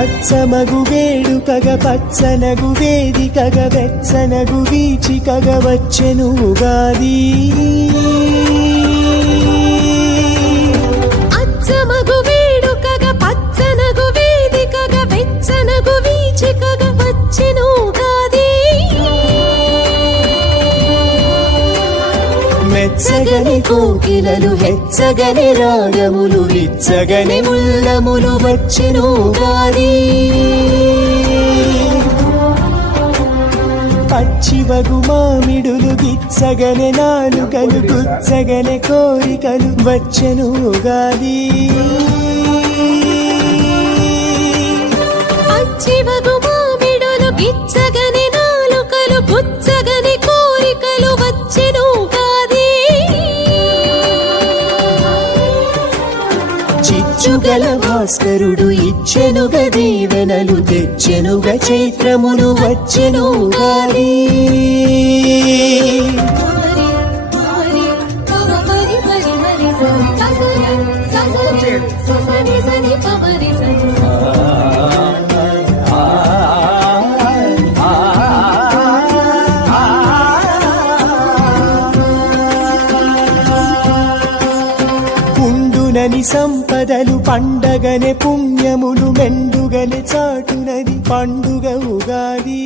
అచ్చమగు వేడుకగ పచ్చనగు వేదికగ వెచ్చనగు వీచికగ వచ్చెను ఉగాది. అచ్చమగు వేడుకగ పచ్చనగు వేదికగ వెచ్చనగు వీచికగ వచ్చెను ఉగాది. మెచ్చగని కోకిలలు హెచ్చగని రాగములు విచ్చగని ఉల్లములు వచ్చెను ఉగాది. పచ్చివగు మామిడులు గిచ్చగనే నాలుకలు గుచ్చగనే కోరికలు వచ్చెను ఉగాది. పచ్చివగు మామిడులు గిచ్చగని నాలుకలు గుచ్చగని కోరికలు వచ్చెను ఉగాది. చిచ్చుగల భాస్కరుడు ఇచ్చెనుగ దీవెనలు తెచ్చెనుగ చైత్రమును వచ్చెను ఉగాది. ఉండునని సంపదలు పండగనే పుణ్యములు మెండుగనే చాటునది పండుగ ఉగాది.